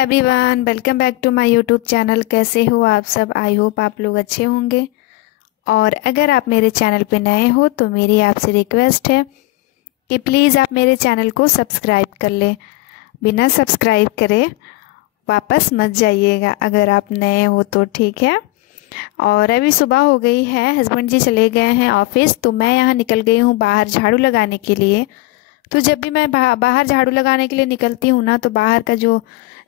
Everyone, welcome back to my YouTube channel. कैसे हो आप सब? आई होप आप लोग अच्छे होंगे। और अगर आप मेरे चैनल पे नए हो तो मेरी आपसे रिक्वेस्ट है कि प्लीज़ आप मेरे चैनल को सब्सक्राइब कर लें। बिना सब्सक्राइब करे वापस मत जाइएगा अगर आप नए हो तो, ठीक है। और अभी सुबह हो गई है, हस्बैंड जी चले गए हैं ऑफिस, तो मैं यहाँ निकल गई हूँ बाहर झाड़ू लगाने के लिए। तो जब भी मैं बाहर झाड़ू लगाने के लिए निकलती हूँ ना, तो बाहर का जो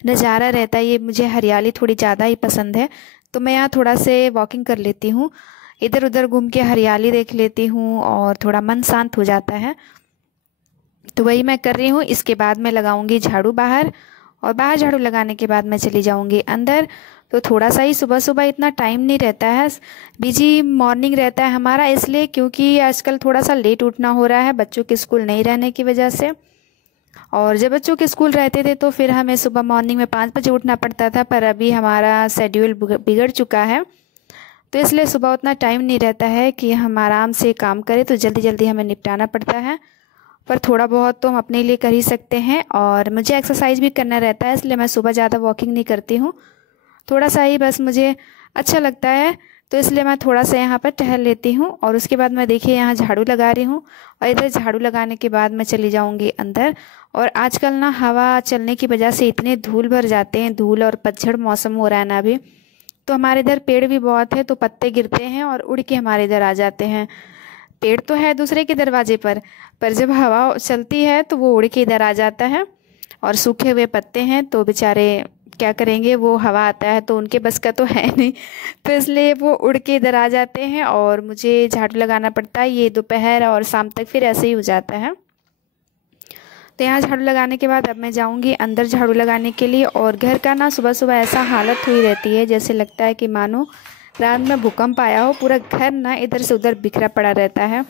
नज़ारा रहता है, ये मुझे हरियाली थोड़ी ज़्यादा ही पसंद है। तो मैं यहाँ थोड़ा से वॉकिंग कर लेती हूँ, इधर उधर घूम के हरियाली देख लेती हूँ और थोड़ा मन शांत हो जाता है। तो वही मैं कर रही हूँ। इसके बाद मैं लगाऊंगी झाड़ू बाहर, और बाहर झाड़ू लगाने के बाद मैं चली जाऊंगी अंदर। तो थोड़ा सा ही सुबह सुबह इतना टाइम नहीं रहता है, बिजी मॉर्निंग रहता है हमारा, इसलिए क्योंकि आजकल थोड़ा सा लेट उठना हो रहा है बच्चों के स्कूल नहीं रहने की वजह से। और जब बच्चों के स्कूल रहते थे तो फिर हमें सुबह मॉर्निंग में 5 बजे उठना पड़ता था, पर अभी हमारा शेड्यूल बिगड़ चुका है, तो इसलिए सुबह उतना टाइम नहीं रहता है कि हम आराम से काम करें, तो जल्दी जल्दी हमें निपटाना पड़ता है। पर थोड़ा बहुत तो हम अपने लिए कर ही सकते हैं। और मुझे एक्सरसाइज भी करना रहता है, इसलिए मैं सुबह ज़्यादा वॉकिंग नहीं करती हूँ, थोड़ा सा ही बस मुझे अच्छा लगता है, तो इसलिए मैं थोड़ा सा यहाँ पर टहल लेती हूँ। और उसके बाद मैं देखिए यहाँ झाड़ू लगा रही हूँ, और इधर झाड़ू लगाने के बाद मैं चली जाऊँगी अंदर। और आजकल ना हवा चलने की वजह से इतने धूल भर जाते हैं, धूल और पतझड़ मौसम हो रहा है ना अभी, तो हमारे इधर पेड़ भी बहुत है, तो पत्ते गिरते हैं और उड़ के हमारे इधर आ जाते हैं। पेड़ तो है दूसरे के दरवाजे पर जब हवा चलती है तो वो उड़ के इधर आ जाता है। और सूखे हुए पत्ते हैं तो बेचारे क्या करेंगे, वो हवा आता है तो उनके बस का तो है नहीं, तो इसलिए वो उड़ के इधर आ जाते हैं और मुझे झाड़ू लगाना पड़ता है। ये दोपहर और शाम तक फिर ऐसे ही हो जाता है। तो यहाँ झाड़ू लगाने के बाद अब मैं जाऊँगी अंदर झाड़ू लगाने के लिए। और घर का ना सुबह सुबह ऐसा हालत हुई रहती है जैसे लगता है कि मानो रात में भूकंप आया हो, पूरा घर ना इधर से उधर बिखरा पड़ा रहता है।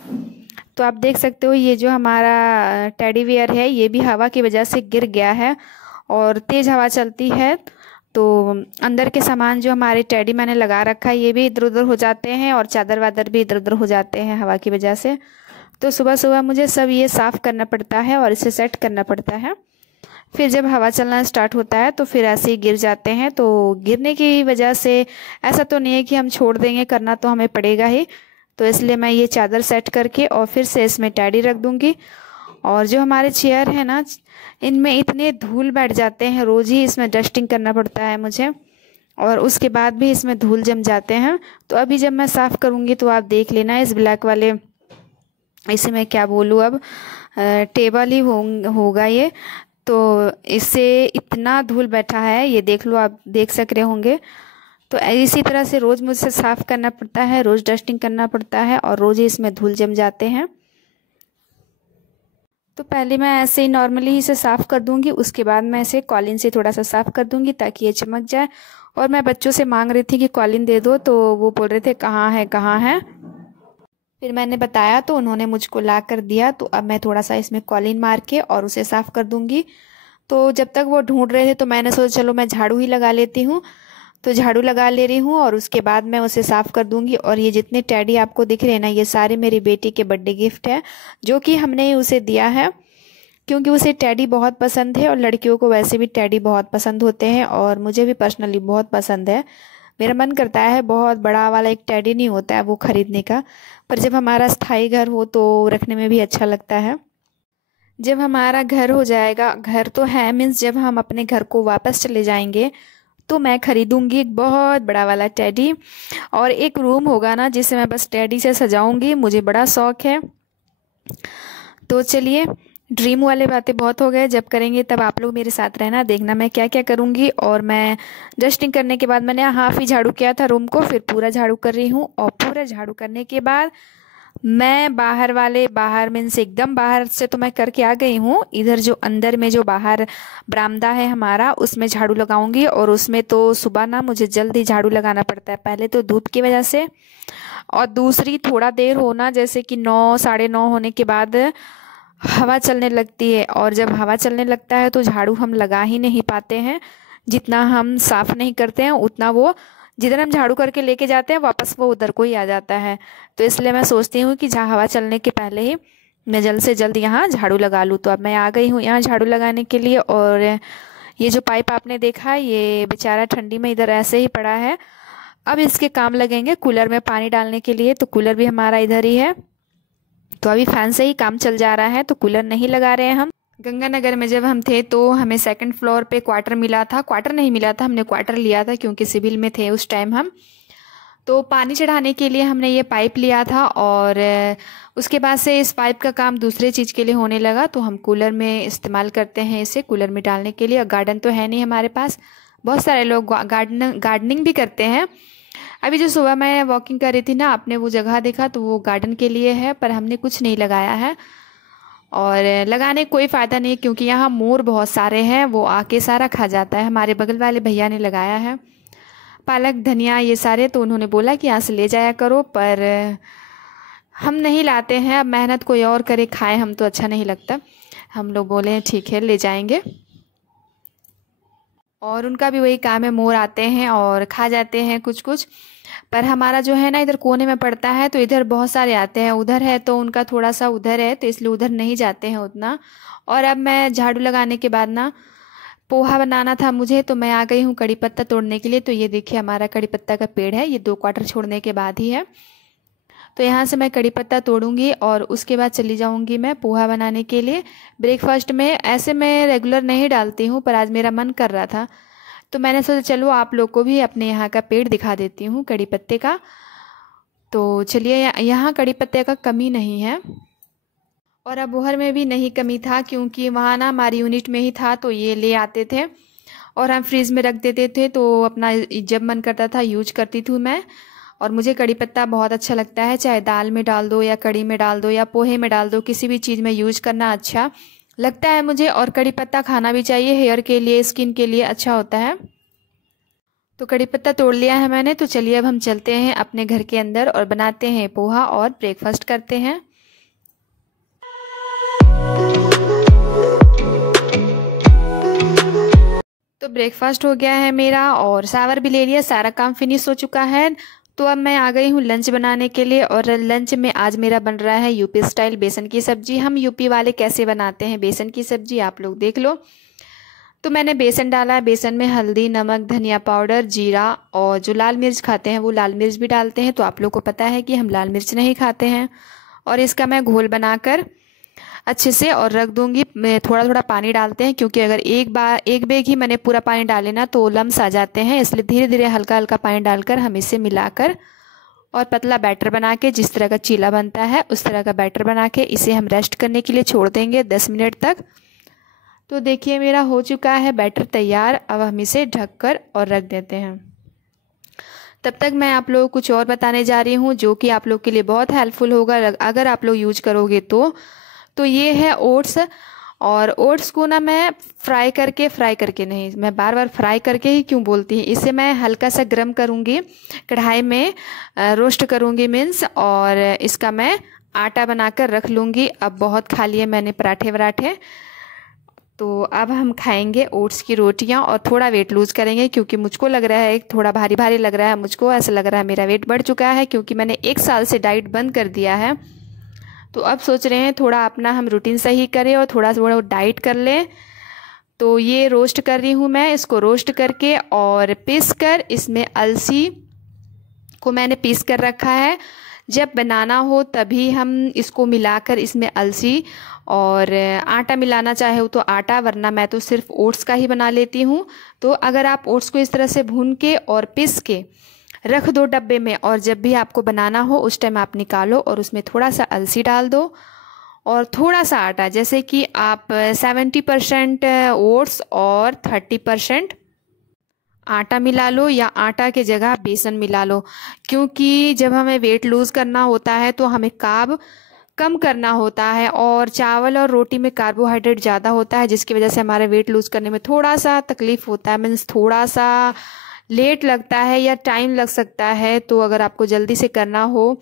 तो आप देख सकते हो ये जो हमारा टेडी बियर है, ये भी हवा की वजह से गिर गया है, और तेज़ हवा चलती है तो अंदर के सामान जो हमारे टेडी मैंने लगा रखा है ये भी इधर उधर हो जाते हैं, और चादर वादर भी इधर उधर हो जाते हैं हवा की वजह से। तो सुबह सुबह मुझे सब ये साफ़ करना पड़ता है और इसे सेट करना पड़ता है। फिर जब हवा चलना स्टार्ट होता है तो फिर ऐसे ही गिर जाते हैं। तो गिरने की वजह से ऐसा तो नहीं है कि हम छोड़ देंगे, करना तो हमें पड़ेगा ही। तो इसलिए मैं ये चादर सेट करके और फिर से इसमें टैडी रख दूँगी। और जो हमारे चेयर है ना, इनमें इतने धूल बैठ जाते हैं, रोज़ ही इसमें डस्टिंग करना पड़ता है मुझे, और उसके बाद भी इसमें धूल जम जाते हैं। तो अभी जब मैं साफ़ करूँगी तो आप देख लेना, इस ब्लैक वाले, इसे मैं क्या बोलूँ अब, टेबल ही होगा ये, तो इससे इतना धूल बैठा है, ये देख लो, आप देख सक रहे होंगे। तो इसी तरह से रोज़ मुझसे साफ़ करना पड़ता है, रोज़ डस्टिंग करना पड़ता है, और रोज़ ही इसमें धूल जम जाते हैं। तो पहले मैं ऐसे ही नॉर्मली इसे साफ़ कर दूंगी, उसके बाद मैं इसे कॉलिन से थोड़ा सा साफ़ कर दूंगी ताकि ये चमक जाए। और मैं बच्चों से मांग रही थी कि कॉलिन दे दो, तो वो बोल रहे थे कहाँ है कहाँ है। फिर मैंने बताया तो उन्होंने मुझको ला कर दिया। तो अब मैं थोड़ा सा इसमें कॉलिन मार के और उसे साफ़ कर दूंगी। तो जब तक वो ढूंढ रहे थे तो मैंने सोचा चलो मैं झाड़ू ही लगा लेती हूँ, तो झाड़ू लगा ले रही हूँ और उसके बाद मैं उसे साफ़ कर दूंगी। और ये जितने टैडी आपको दिख रहे हैं ना, ये सारे मेरी बेटी के बर्थडे गिफ्ट है, जो कि हमने उसे दिया है, क्योंकि उसे टैडी बहुत पसंद है। और लड़कियों को वैसे भी टैडी बहुत पसंद होते हैं, और मुझे भी पर्सनली बहुत पसंद है। मेरा मन करता है, बहुत बड़ा वाला एक टैडी नहीं होता है वो खरीदने का, पर जब हमारा स्थायी घर हो तो रखने में भी अच्छा लगता है। जब हमारा घर हो जाएगा, घर तो है मीन्स जब हम अपने घर को वापस चले जाएंगे, तो मैं खरीदूंगी एक बहुत बड़ा वाला टैडी, और एक रूम होगा ना जिसे मैं बस टैडी से सजाऊंगी, मुझे बड़ा शौक है। तो चलिए, ड्रीम वाले बातें बहुत हो गए, जब करेंगे तब आप लोग मेरे साथ रहना, देखना मैं क्या क्या करूँगी। और मैं डस्टिंग करने के बाद, मैंने हाफ ही झाड़ू किया था रूम को, फिर पूरा झाड़ू कर रही हूँ। और पूरा झाड़ू करने के बाद मैं बाहर मीन्स एकदम बाहर से तो मैं करके आ गई हूँ, इधर जो अंदर में जो बाहर बरामदा है हमारा, उसमें झाड़ू लगाऊंगी। और उसमें तो सुबह ना मुझे जल्दी झाड़ू लगाना पड़ता है, पहले तो धूप की वजह से, और दूसरी थोड़ा देर होना, जैसे कि 9 साढ़े 9 होने के बाद हवा चलने लगती है। और जब हवा चलने लगता है तो झाड़ू हम लगा ही नहीं पाते हैं, जितना हम साफ़ नहीं करते हैं उतना वो, जिधर हम झाड़ू करके लेके जाते हैं वापस वो उधर को ही आ जाता है। तो इसलिए मैं सोचती हूँ कि जहाँ हवा चलने के पहले ही मैं जल्द से जल्द यहाँ झाड़ू लगा लूँ। तो अब मैं आ गई हूँ यहाँ झाड़ू लगाने के लिए। और ये जो पाइप आपने देखा ये बेचारा ठंडी में इधर ऐसे ही पड़ा है। अब इसके काम लगेंगे कूलर में पानी डालने के लिए, तो कूलर भी हमारा इधर ही है। तो अभी फैन से ही काम चल जा रहा है, तो कूलर नहीं लगा रहे हैं हम। गंगानगर में जब हम थे तो हमें सेकंड फ्लोर पे क्वार्टर मिला था, क्वार्टर नहीं मिला था, हमने क्वार्टर लिया था क्योंकि सिविल में थे उस टाइम हम। तो पानी चढ़ाने के लिए हमने ये पाइप लिया था और उसके बाद से इस पाइप का काम दूसरे चीज़ के लिए होने लगा, तो हम कूलर में इस्तेमाल करते हैं इसे, कूलर में डालने के लिए। और गार्डन तो है नहीं हमारे पास, बहुत सारे लोग गार्डनिंग भी करते हैं। अभी जो सुबह मैं वॉकिंग कर रही थी ना, आपने वो जगह देखा तो वो गार्डन के लिए है, पर हमने कुछ नहीं लगाया है और लगाने कोई फ़ायदा नहीं क्योंकि यहाँ मोर बहुत सारे हैं, वो आके सारा खा जाता है। हमारे बगल वाले भैया ने लगाया है पालक धनिया ये सारे, तो उन्होंने बोला कि यहाँ से ले जाया करो, पर हम नहीं लाते हैं। अब मेहनत कोई और करे खाए हम तो अच्छा नहीं लगता। हम लोग बोले ठीक है ले जाएंगे, और उनका भी वही काम है, मोर आते हैं और खा जाते हैं कुछ कुछ। पर हमारा जो है ना इधर कोने में पड़ता है, तो इधर बहुत सारे आते हैं, उधर है तो उनका थोड़ा सा उधर है, तो इसलिए उधर नहीं जाते हैं उतना। और अब मैं झाड़ू लगाने के बाद ना पोहा बनाना था मुझे, तो मैं आ गई हूँ कड़ी पत्ता तोड़ने के लिए। तो ये देखिए हमारा कड़ी पत्ता का पेड़ है, ये 2 क्वार्टर छोड़ने के बाद ही है। तो यहाँ से मैं कड़ी पत्ता तोड़ूंगी और उसके बाद चली जाऊँगी मैं पोहा बनाने के लिए। ब्रेकफास्ट में ऐसे मैं रेगुलर नहीं डालती हूँ, पर आज मेरा मन कर रहा था तो मैंने सोचा चलो आप लोग को भी अपने यहाँ का पेड़ दिखा देती हूँ कड़ी पत्ते का। तो चलिए, यहाँ कड़ी पत्ते का कमी नहीं है और अबोहर में भी नहीं कमी था क्योंकि वहाँ ना हमारी यूनिट में ही था, तो ये ले आते थे और हम फ्रीज़ में रख देते थे, तो अपना जब मन करता था यूज करती थी मैं। और मुझे कड़ी पत्ता बहुत अच्छा लगता है, चाहे दाल में डाल दो या कड़ी में डाल दो या पोहे में डाल दो, किसी भी चीज़ में यूज करना अच्छा लगता है मुझे। और कड़ी पत्ता खाना भी चाहिए, हेयर के लिए स्किन के लिए अच्छा होता है। तो कड़ी पत्ता तोड़ लिया है मैंने, तो चलिए अब हम चलते हैं अपने घर के अंदर और बनाते हैं पोहा और ब्रेकफास्ट करते हैं। तो ब्रेकफास्ट हो गया है मेरा और शावर भी ले लिया, सारा काम फिनिश हो चुका है। तो अब मैं आ गई हूँ लंच बनाने के लिए और लंच में आज मेरा बन रहा है यूपी स्टाइल बेसन की सब्जी। हम यूपी वाले कैसे बनाते हैं बेसन की सब्जी आप लोग देख लो। तो मैंने बेसन डाला, बेसन में हल्दी नमक धनिया पाउडर जीरा और जो लाल मिर्च खाते हैं वो लाल मिर्च भी डालते हैं, तो आप लोग को पता है कि हम लाल मिर्च नहीं खाते हैं। और इसका मैं घोल बनाकर अच्छे से और रख दूंगी। मैं थोड़ा थोड़ा पानी डालते हैं क्योंकि अगर एक बैग ही मैंने पूरा पानी डाले ना तो लम्स आ जाते हैं, इसलिए धीरे धीरे हल्का हल्का पानी डालकर हम इसे मिलाकर और पतला बैटर बना के, जिस तरह का चीला बनता है उस तरह का बैटर बना के इसे हम रेस्ट करने के लिए छोड़ देंगे 10 मिनट तक। तो देखिए मेरा हो चुका है बैटर तैयार। अब हम इसे ढककर और रख देते हैं। तब तक मैं आप लोगों को कुछ और बताने जा रही हूँ जो कि आप लोग के लिए बहुत हेल्पफुल होगा अगर आप लोग यूज करोगे तो ये है ओट्स। और ओट्स को ना मैं फ्राई करके नहीं, मैं बार बार फ्राई करके ही क्यों बोलती हूँ, इसे मैं हल्का सा गर्म करूँगी कढ़ाई में, रोस्ट करूँगी मीन्स, और इसका मैं आटा बनाकर रख लूँगी। अब बहुत खा लिए मैंने पराठे वराठे, तो अब हम खाएंगे ओट्स की रोटियां और थोड़ा वेट लूज़ करेंगे क्योंकि मुझको लग रहा है थोड़ा भारी भारी लग रहा है, मुझको ऐसा लग रहा है मेरा वेट बढ़ चुका है क्योंकि मैंने 1 साल से डाइट बंद कर दिया है। तो अब सोच रहे हैं थोड़ा अपना हम रूटीन सही करें और थोड़ा डाइट कर लें। तो ये रोस्ट कर रही हूँ मैं, इसको रोस्ट करके और पीस कर इसमें अलसी को मैंने पीस कर रखा है। जब बनाना हो तभी हम इसको मिलाकर इसमें अलसी और आटा मिलाना चाहे हो तो आटा, वरना मैं तो सिर्फ ओट्स का ही बना लेती हूँ। तो अगर आप ओट्स को इस तरह से भून के और पीस के रख दो डब्बे में और जब भी आपको बनाना हो उस टाइम आप निकालो और उसमें थोड़ा सा अलसी डाल दो और थोड़ा सा आटा, जैसे कि आप 70% ओट्स और 30% आटा मिला लो या आटा के जगह बेसन मिला लो, क्योंकि जब हमें वेट लूज़ करना होता है तो हमें कार्ब कम करना होता है और चावल और रोटी में कार्बोहाइड्रेट ज़्यादा होता है, जिसकी वजह से हमारे वेट लूज़ करने में थोड़ा सा तकलीफ़ होता है, मीन्स थोड़ा सा लेट लगता है या टाइम लग सकता है। तो अगर आपको जल्दी से करना हो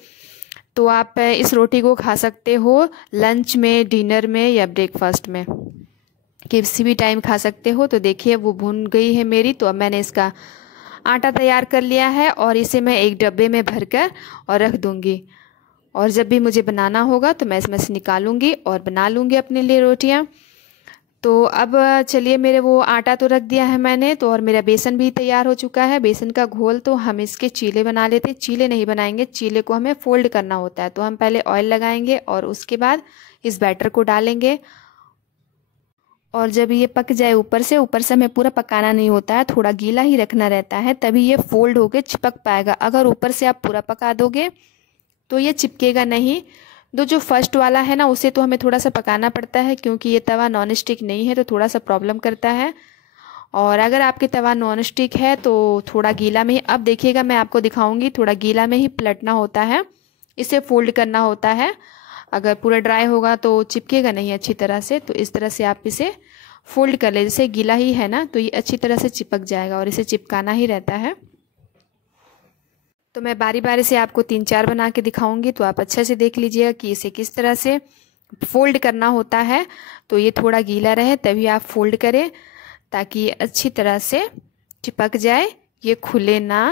तो आप इस रोटी को खा सकते हो लंच में, डिनर में या ब्रेकफास्ट में, किसी भी टाइम खा सकते हो। तो देखिए वो भुन गई है मेरी, तो अब मैंने इसका आटा तैयार कर लिया है और इसे मैं एक डब्बे में भरकर और रख दूंगी और जब भी मुझे बनाना होगा तो मैं इसमें से निकालूंगी और बना लूँगी अपने लिए रोटियाँ। तो अब चलिए, मेरे वो आटा तो रख दिया है मैंने, तो और मेरा बेसन भी तैयार हो चुका है, बेसन का घोल। तो हम इसके चीले बना लेते हैं। चीले नहीं बनाएंगे, चीले को हमें फोल्ड करना होता है। तो हम पहले ऑयल लगाएंगे और उसके बाद इस बैटर को डालेंगे, और जब ये पक जाए ऊपर से हमें पूरा पकाना नहीं होता है, थोड़ा गीला ही रखना रहता है, तभी ये फोल्ड होके चिपक पाएगा। अगर ऊपर से आप पूरा पका दोगे तो ये चिपकेगा नहीं। जो फर्स्ट वाला है ना, उसे तो हमें थोड़ा सा पकाना पड़ता है, क्योंकि ये तवा नॉन स्टिक नहीं है, तो थोड़ा सा प्रॉब्लम करता है। और अगर आपके तवा नॉन स्टिक है तो थोड़ा गीला में ही, अब देखिएगा मैं आपको दिखाऊंगी, थोड़ा गीला में ही पलटना होता है, इसे फोल्ड करना होता है। अगर पूरा ड्राई होगा तो चिपकेगा नहीं अच्छी तरह से। तो इस तरह से आप इसे फोल्ड कर ले, जैसे गीला ही है ना, तो ये अच्छी तरह से चिपक जाएगा, और इसे चिपकाना ही रहता है। तो मैं बारी बारी से आपको 3-4 बना के दिखाऊंगी, तो आप अच्छे से देख लीजिएगा कि इसे किस तरह से फोल्ड करना होता है। तो ये थोड़ा गीला रहे तभी आप फोल्ड करें, ताकि ये अच्छी तरह से चिपक जाए, ये खुले ना।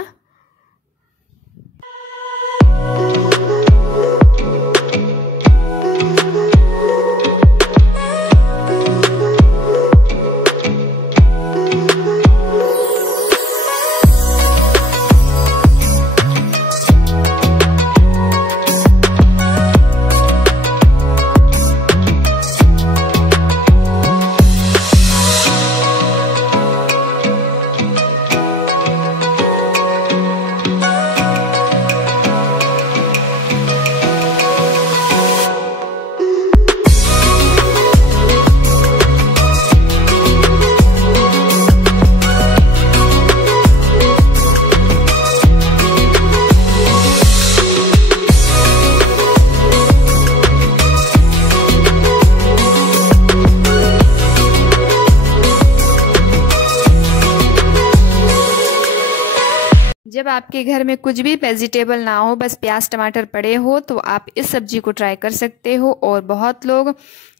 जब आपके घर में कुछ भी वेजिटेबल ना हो, बस प्याज टमाटर पड़े हो, तो आप इस सब्जी को ट्राई कर सकते हो। और बहुत लोग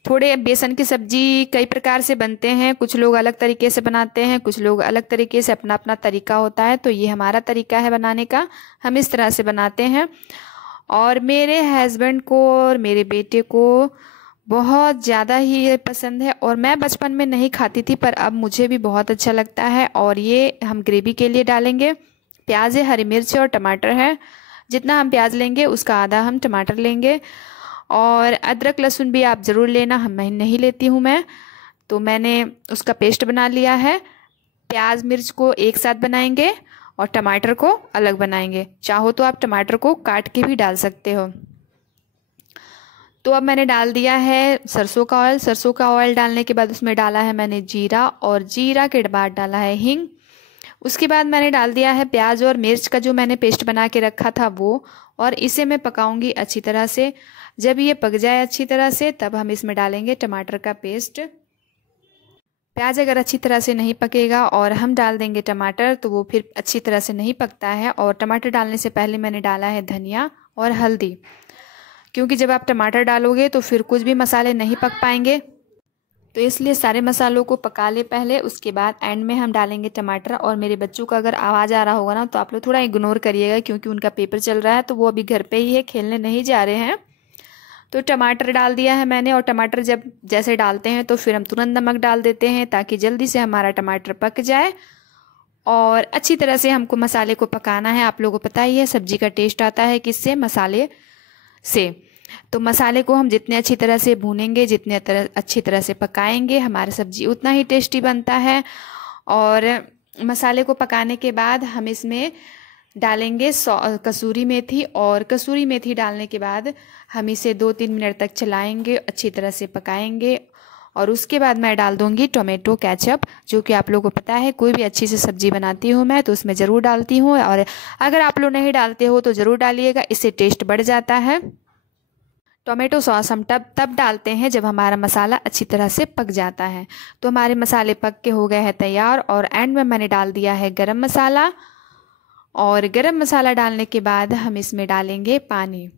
थोड़े बेसन की सब्जी कई प्रकार से बनते हैं, कुछ लोग अलग तरीके से बनाते हैं, कुछ लोग अलग तरीके से, अपना अपना तरीका होता है। तो ये हमारा तरीका है बनाने का, हम इस तरह से बनाते हैं। और मेरे हस्बैंड को और मेरे बेटे को बहुत ज़्यादा ही ये पसंद है, और मैं बचपन में नहीं खाती थी, पर अब मुझे भी बहुत अच्छा लगता है। और ये हम ग्रेवी के लिए डालेंगे प्याज है, हरी मिर्च और टमाटर है। जितना हम प्याज लेंगे उसका आधा हम टमाटर लेंगे। और अदरक लहसुन भी आप ज़रूर लेना, हम नहीं लेती हूँ मैं, तो मैंने उसका पेस्ट बना लिया है। प्याज मिर्च को एक साथ बनाएंगे और टमाटर को अलग बनाएंगे। चाहो तो आप टमाटर को काट के भी डाल सकते हो। तो अब मैंने डाल दिया है सरसों का ऑयल। सरसों का ऑयल डालने के बाद उसमें डाला है मैंने जीरा, और जीरा के बाद डाला है हींग। उसके बाद मैंने डाल दिया है प्याज और मिर्च का जो मैंने पेस्ट बना के रखा था वो, और इसे मैं पकाऊंगी अच्छी तरह से। जब ये पक जाए अच्छी तरह से, तब हम इसमें डालेंगे टमाटर का पेस्ट। प्याज अगर अच्छी तरह से नहीं पकेगा और हम डाल देंगे टमाटर, तो वो फिर अच्छी तरह से नहीं पकता है। और टमाटर डालने से पहले मैंने डाला है धनिया और हल्दी, क्योंकि जब आप टमाटर डालोगे तो फिर कुछ भी मसाले नहीं पक पाएंगे, तो इसलिए सारे मसालों को पका ले पहले, उसके बाद एंड में हम डालेंगे टमाटर। और मेरे बच्चों का अगर आवाज़ आ रहा होगा ना, तो आप लोग थोड़ा इग्नोर करिएगा, क्योंकि उनका पेपर चल रहा है, तो वो अभी घर पे ही है, खेलने नहीं जा रहे हैं। तो टमाटर डाल दिया है मैंने, और टमाटर जब जैसे डालते हैं तो फिर हम तुरंत नमक डाल देते हैं, ताकि जल्दी से हमारा टमाटर पक जाए। और अच्छी तरह से हमको मसाले को पकाना है। आप लोगों को पता ही है सब्जी का टेस्ट आता है किससे, मसाले से। तो मसाले को हम जितने अच्छी तरह से भूनेंगे, जितने अच्छी तरह से पकाएंगे, हमारी सब्जी उतना ही टेस्टी बनता है। और मसाले को पकाने के बाद हम इसमें डालेंगे कसूरी मेथी, और कसूरी मेथी डालने के बाद हम इसे 2-3 मिनट तक चलाएंगे, अच्छी तरह से पकाएंगे। और उसके बाद मैं डाल दूंगी टोमेटो केचप, जो कि आप लोगों को पता है कोई भी अच्छी सी सब्जी बनाती हूँ मैं तो उसमें ज़रूर डालती हूँ। और अगर आप लोग नहीं डालते हो तो ज़रूर डालिएगा, इससे टेस्ट बढ़ जाता है। टोमेटो सॉस हम तब डालते हैं जब हमारा मसाला अच्छी तरह से पक जाता है। तो हमारे मसाले पक के हो गए हैं तैयार। और एंड में मैंने डाल दिया है गरम मसाला, और गरम मसाला डालने के बाद हम इसमें डालेंगे पानी।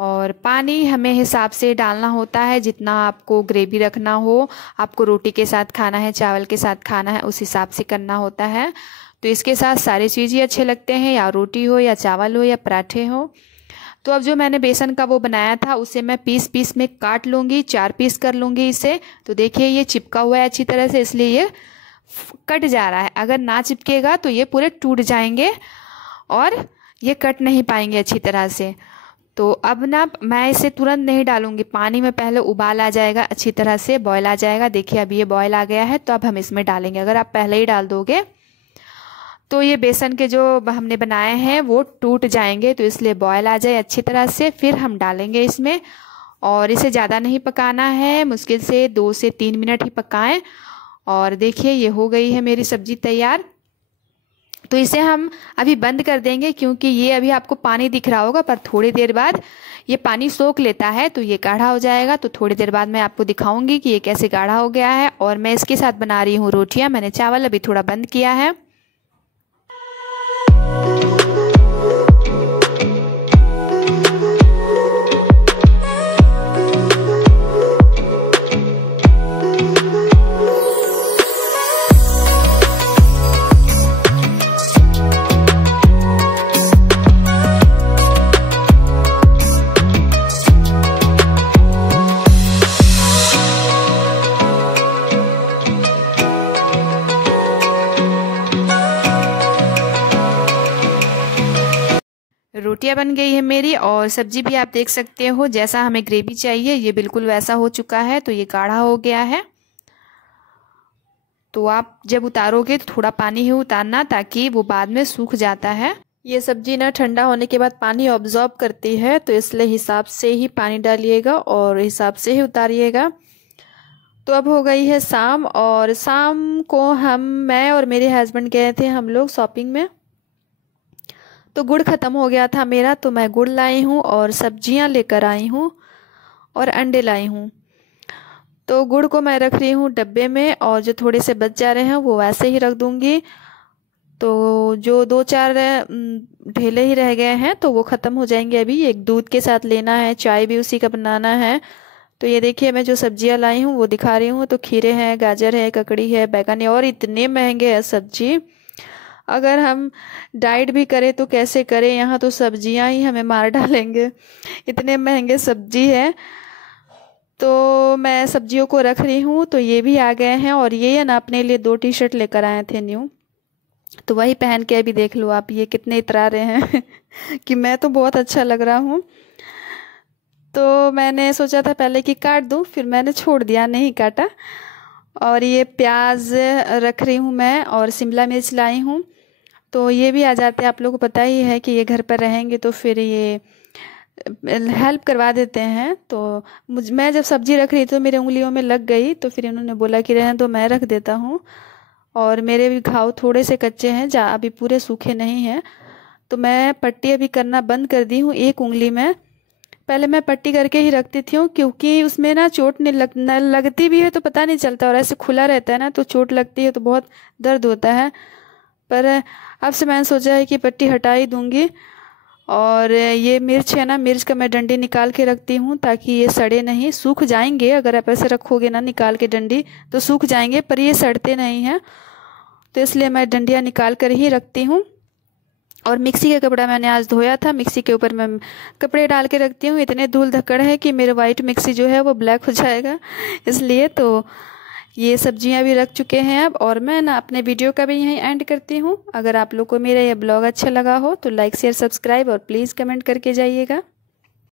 और पानी हमें हिसाब से डालना होता है, जितना आपको ग्रेवी रखना हो, आपको रोटी के साथ खाना है, चावल के साथ खाना है, उस हिसाब से करना होता है। तो इसके साथ सारी चीज़ें अच्छे लगते हैं, या रोटी हो या चावल हो या पराठे हो। तो अब जो मैंने बेसन का वो बनाया था उसे मैं पीस में काट लूँगी, 4 पीस कर लूँगी इसे। तो देखिए ये चिपका हुआ है अच्छी तरह से, इसलिए ये कट जा रहा है। अगर ना चिपकेगा तो ये पूरे टूट जाएंगे और ये कट नहीं पाएंगे अच्छी तरह से। तो अब ना मैं इसे तुरंत नहीं डालूंगी, पानी में पहले उबाल आ जाएगा, अच्छी तरह से बॉयल आ जाएगा। देखिए अभी ये बॉयल आ गया है, तो अब हम इसमें डालेंगे। अगर आप पहले ही डाल दोगे तो ये बेसन के जो हमने बनाए हैं वो टूट जाएंगे, तो इसलिए बॉयल आ जाए अच्छी तरह से फिर हम डालेंगे इसमें। और इसे ज़्यादा नहीं पकाना है, मुश्किल से 2 से 3 मिनट ही पकाएं। और देखिए ये हो गई है मेरी सब्जी तैयार। तो इसे हम अभी बंद कर देंगे, क्योंकि ये अभी आपको पानी दिख रहा होगा, पर थोड़ी देर बाद ये पानी सोख लेता है तो ये गाढ़ा हो जाएगा। तो थोड़ी देर बाद मैं आपको दिखाऊंगी कि ये कैसे गाढ़ा हो गया है। और मैं इसके साथ बना रही हूँ रोटियाँ। मैंने चावल अभी थोड़ा बंद किया है। रोटियां बन गई है मेरी, और सब्जी भी आप देख सकते हो जैसा हमें ग्रेवी चाहिए ये बिल्कुल वैसा हो चुका है। तो ये गाढ़ा हो गया है। तो आप जब उतारोगे तो थोड़ा पानी ही उतारना, ताकि वो बाद में सूख जाता है। ये सब्जी ना ठंडा होने के बाद पानी ऑब्जॉर्ब करती है, तो इसलिए हिसाब से ही पानी डालिएगा और हिसाब से ही उतारिएगा। तो अब हो गई है शाम, और शाम को मैं और मेरे हस्बैंड गए थे हम लोग शॉपिंग में। तो गुड़ ख़त्म हो गया था मेरा, तो मैं गुड़ लाई हूँ और सब्जियाँ लेकर आई हूँ और अंडे लाई हूँ। तो गुड़ को मैं रख रही हूँ डब्बे में, और जो थोड़े से बच जा रहे हैं वो वैसे ही रख दूँगी। तो जो 2-4 ढेले ही रह गए हैं तो वो ख़त्म हो जाएंगे। अभी एक दूध के साथ लेना है, चाय भी उसी का बनाना है। तो ये देखिए मैं जो सब्जियाँ लाई हूँ वो दिखा रही हूँ। तो खीरे हैं, गाजर है, ककड़ी है, बैगन है, और इतने महंगे है सब्जी। अगर हम डाइट भी करें तो कैसे करें, यहाँ तो सब्जियां ही हमें मार डालेंगे, इतने महंगे सब्जी है। तो मैं सब्जियों को रख रही हूँ। तो ये भी आ गए हैं, और ये ना अपने लिए 2 टी-शर्ट लेकर आए थे न्यू। तो वही पहन के अभी देख लो आप, ये कितने इतरा रहे हैं कि मैं तो बहुत अच्छा लग रहा हूँ। तो मैंने सोचा था पहले कि काट दूँ, फिर मैंने छोड़ दिया, नहीं काटा। और ये प्याज रख रही हूँ मैं, और शिमला मिर्च लाई हूँ। तो ये भी आ जाते हैं, आप लोगों को पता ही है कि ये घर पर रहेंगे तो फिर ये हेल्प करवा देते हैं। तो मैं जब सब्जी रख रही तो मेरे उंगलियों में लग गई, तो फिर इन्होंने बोला कि रहने दो, मैं रख देता हूँ। और मेरे भी घाव थोड़े से कच्चे हैं, अभी पूरे सूखे नहीं हैं। तो मैं पट्टी अभी करना बंद कर दी हूँ एक उंगली में। पहले मैं पट्टी करके ही रखती थी, क्योंकि उसमें ना चोट नहीं लगती भी है तो पता नहीं चलता, और ऐसे खुला रहता है ना तो चोट लगती है तो बहुत दर्द होता है। पर अब से मैंने सोचा है कि पट्टी हटा ही दूंगी। और ये मिर्च है ना, मिर्च का मैं डंडी निकाल के रखती हूँ ताकि ये सड़े नहीं, सूख जाएंगे। अगर आप ऐसे रखोगे ना निकाल के डंडी तो सूख जाएंगे, पर ये सड़ते नहीं हैं। तो इसलिए मैं डंडियाँ निकाल कर ही रखती हूँ। और मिक्सी का कपड़ा मैंने आज धोया था, मिक्सी के ऊपर मैं कपड़े डाल के रखती हूँ। इतने धूल धक्कड़ है कि मेरे वाइट मिक्सी जो है वो ब्लैक हो जाएगा, इसलिए। तो ये सब्जियां भी रख चुके हैं अब, और मैं ना अपने वीडियो का भी यहीं एंड करती हूँ। अगर आप लोग को मेरा ये ब्लॉग अच्छा लगा हो तो लाइक शेयर सब्सक्राइब और प्लीज़ कमेंट करके जाइएगा।